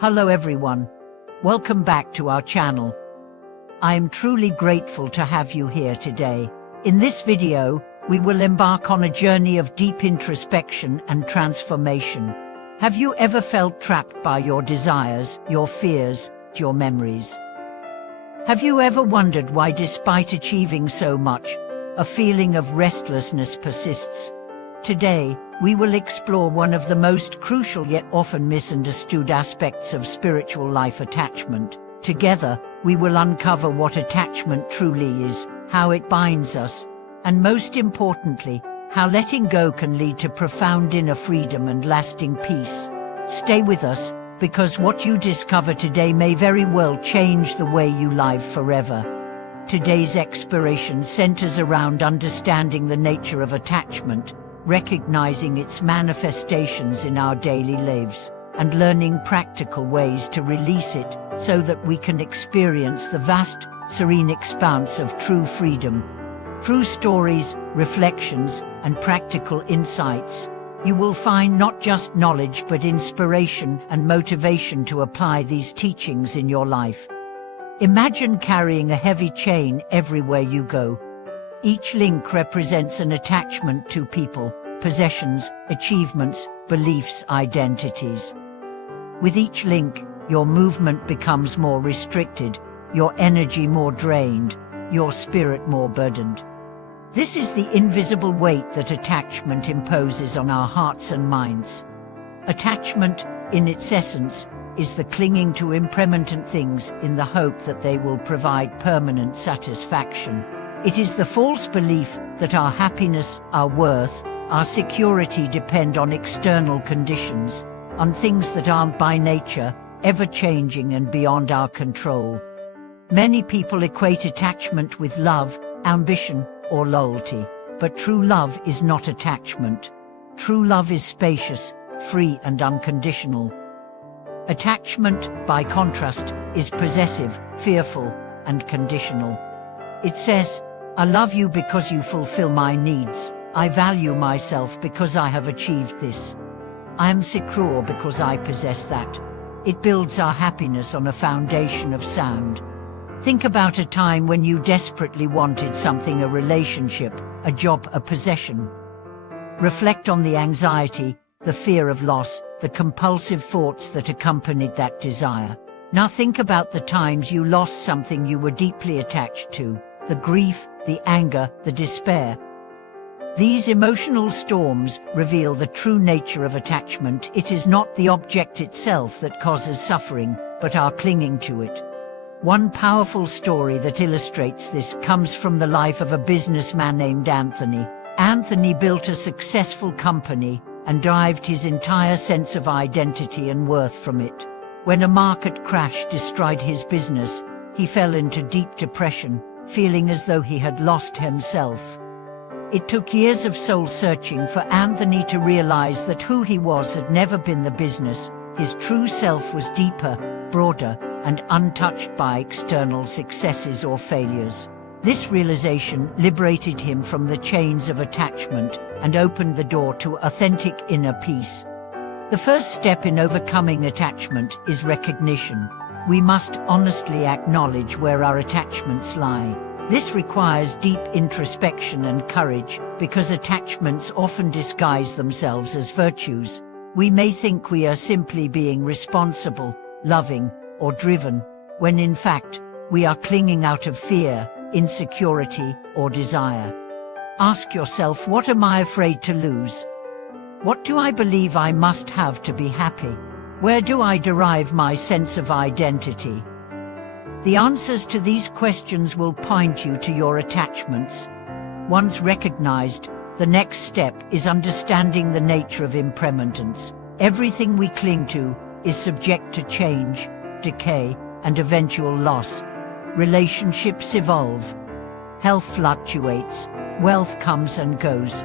Hello everyone. Welcome back to our channel. I am truly grateful to have you here today. In this video, we will embark on a journey of deep introspection and transformation. Have you ever felt trapped by your desires, your fears, your memories? Have you ever wondered why, despite achieving so much, a feeling of restlessness persists? Today, we will explore one of the most crucial yet often misunderstood aspects of spiritual life: attachment. Together, we will uncover what attachment truly is, how it binds us, and most importantly, how letting go can lead to profound inner freedom and lasting peace. Stay with us, because what you discover today may very well change the way you live forever. Today's exploration centers around understanding the nature of attachment, recognizing its manifestations in our daily lives, and learning practical ways to release it so that we can experience the vast, serene expanse of true freedom. Through stories, reflections, and practical insights, you will find not just knowledge but inspiration and motivation to apply these teachings in your life. Imagine carrying a heavy chain everywhere you go. Each link represents an attachment to people, possessions, achievements, beliefs, identities. With each link, your movement becomes more restricted, your energy more drained, your spirit more burdened. This is the invisible weight that attachment imposes on our hearts and minds. Attachment, in its essence, is the clinging to impermanent things in the hope that they will provide permanent satisfaction. It is the false belief that our happiness, our worth, our security depend on external conditions, on things that aren't by nature, ever-changing and beyond our control. Many people equate attachment with love, ambition, or loyalty, but true love is not attachment. True love is spacious, free and unconditional. Attachment, by contrast, is possessive, fearful, and conditional. It says, "I love you because you fulfill my needs. I value myself because I have achieved this. I am secure because I possess that." It builds our happiness on a foundation of sand. Think about a time when you desperately wanted something: a relationship, a job, a possession. Reflect on the anxiety, the fear of loss, the compulsive thoughts that accompanied that desire. Now think about the times you lost something you were deeply attached to: the grief, the anger, the despair. These emotional storms reveal the true nature of attachment. It is not the object itself that causes suffering, but our clinging to it. One powerful story that illustrates this comes from the life of a businessman named Anthony. Anthony built a successful company and derived his entire sense of identity and worth from it. When a market crash destroyed his business, he fell into deep depression, feeling as though he had lost himself. It took years of soul-searching for Anthony to realize that who he was had never been the business. His true self was deeper, broader, and untouched by external successes or failures. This realization liberated him from the chains of attachment and opened the door to authentic inner peace. The first step in overcoming attachment is recognition. We must honestly acknowledge where our attachments lie. This requires deep introspection and courage, because attachments often disguise themselves as virtues. We may think we are simply being responsible, loving, or driven, when in fact, we are clinging out of fear, insecurity, or desire. Ask yourself, what am I afraid to lose? What do I believe I must have to be happy? Where do I derive my sense of identity? The answers to these questions will point you to your attachments. Once recognized, the next step is understanding the nature of impermanence. Everything we cling to is subject to change, decay, and eventual loss. Relationships evolve. Health fluctuates. Wealth comes and goes.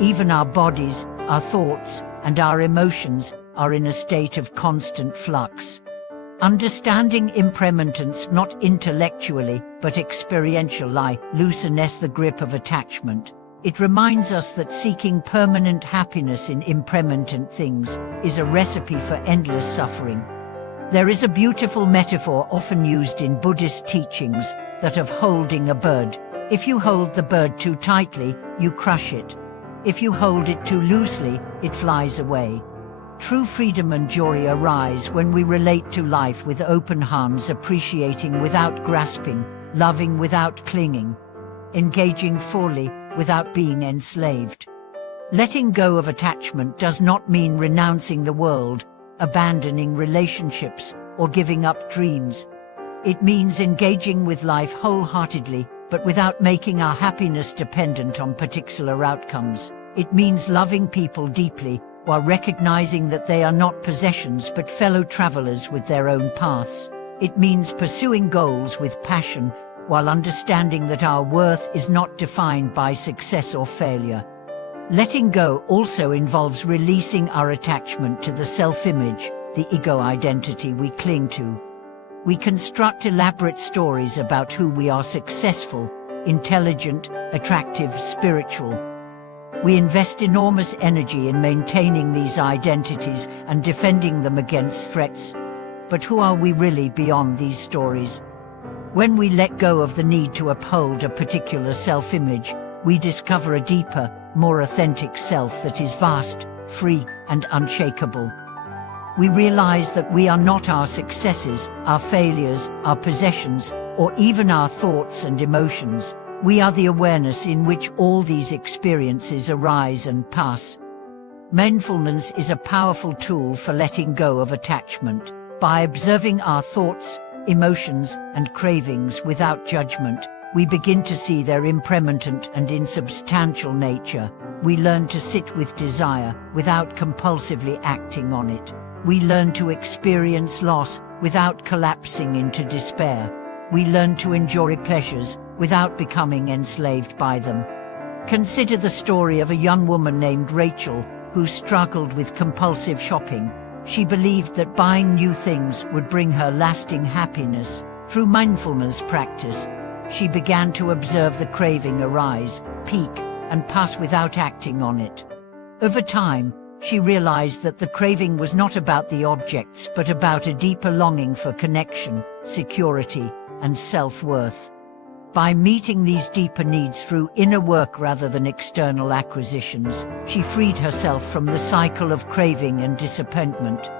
Even our bodies, our thoughts, and our emotions are in a state of constant flux. Understanding impermanence not intellectually, but experientially, loosens the grip of attachment. It reminds us that seeking permanent happiness in impermanent things is a recipe for endless suffering. There is a beautiful metaphor often used in Buddhist teachings, that of holding a bird. If you hold the bird too tightly, you crush it. If you hold it too loosely, it flies away. True freedom and joy arise when we relate to life with open hands, appreciating without grasping, loving without clinging, engaging fully without being enslaved. Letting go of attachment does not mean renouncing the world, abandoning relationships, or giving up dreams. It means engaging with life wholeheartedly, but without making our happiness dependent on particular outcomes. It means loving people deeply, while recognizing that they are not possessions but fellow travelers with their own paths. It means pursuing goals with passion, while understanding that our worth is not defined by success or failure. Letting go also involves releasing our attachment to the self-image, the ego identity we cling to. We construct elaborate stories about who we are: successful, intelligent, attractive, spiritual. We invest enormous energy in maintaining these identities and defending them against threats. But who are we really beyond these stories? When we let go of the need to uphold a particular self-image, we discover a deeper, more authentic self that is vast, free, and unshakable. We realize that we are not our successes, our failures, our possessions, or even our thoughts and emotions. We are the awareness in which all these experiences arise and pass. Mindfulness is a powerful tool for letting go of attachment. By observing our thoughts, emotions, and cravings without judgment, we begin to see their impermanent and insubstantial nature. We learn to sit with desire without compulsively acting on it. We learn to experience loss without collapsing into despair. We learn to enjoy pleasures without becoming enslaved by them. Consider the story of a young woman named Rachel, who struggled with compulsive shopping. She believed that buying new things would bring her lasting happiness. Through mindfulness practice, she began to observe the craving arise, peak, and pass without acting on it. Over time, she realized that the craving was not about the objects but about a deeper longing for connection, security, and self-worth. By meeting these deeper needs through inner work rather than external acquisitions, she freed herself from the cycle of craving and disappointment.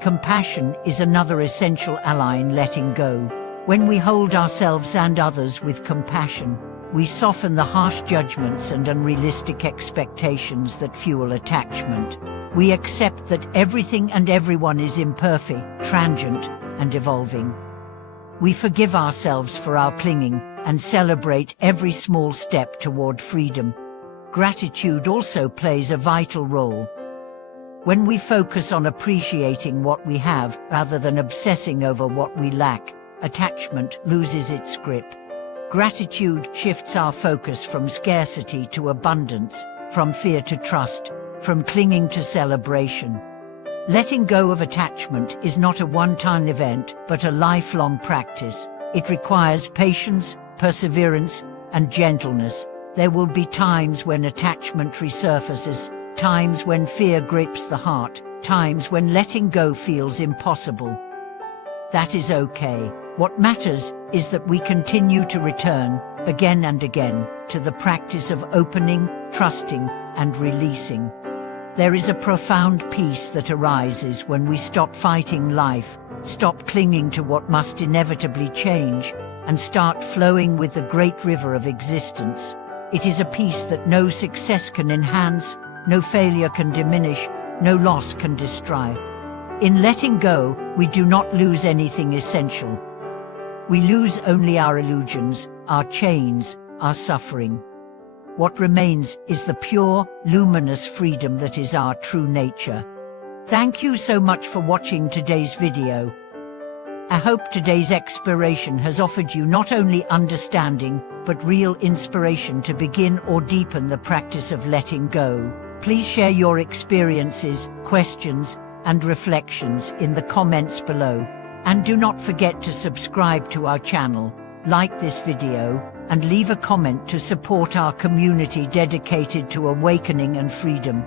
Compassion is another essential ally in letting go. When we hold ourselves and others with compassion, we soften the harsh judgments and unrealistic expectations that fuel attachment. We accept that everything and everyone is imperfect, transient, and evolving. We forgive ourselves for our clinging and celebrate every small step toward freedom. Gratitude also plays a vital role. When we focus on appreciating what we have rather than obsessing over what we lack, attachment loses its grip. Gratitude shifts our focus from scarcity to abundance, from fear to trust, from clinging to celebration. Letting go of attachment is not a one-time event, but a lifelong practice. It requires patience, perseverance, and gentleness. There will be times when attachment resurfaces, times when fear grips the heart, times when letting go feels impossible. That is okay. What matters is that we continue to return, again and again, to the practice of opening, trusting, and releasing. There is a profound peace that arises when we stop fighting life, stop clinging to what must inevitably change, and start flowing with the great river of existence. It is a peace that no success can enhance, no failure can diminish, no loss can destroy. In letting go, we do not lose anything essential. We lose only our illusions, our chains, our suffering. What remains is the pure, luminous freedom that is our true nature. Thank you so much for watching today's video. I hope today's exploration has offered you not only understanding, but real inspiration to begin or deepen the practice of letting go. Please share your experiences, questions, and reflections in the comments below. And do not forget to subscribe to our channel, like this video, and leave a comment to support our community dedicated to awakening and freedom.